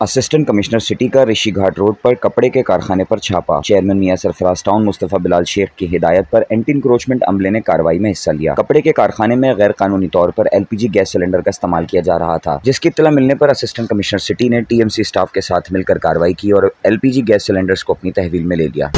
Assistant commissioner city का ऋषि घाट road पर कपड़े के कारखाने पर छापा। चेयरमैन मियां सरफराज टाउन मुस्तफा बिलाल शेख की हिदायत पर एंटी इंक्रोचमेंट अमले ने कार्रवाई में हिस्सा लिया। कपड़े के कारखाने में गैर कानूनी तौर पर LPG गैस सिलेंडर का इस्तेमाल किया जा रहा था, जिसकी इत्तला मिलने पर असिस्टेंट कमिश्नर सिटी ने TMC स्टाफ के साथ मिलकर कार्रवाई की और LPG गैस सिलेंडर्स को अपनी तहवील में ले लिया।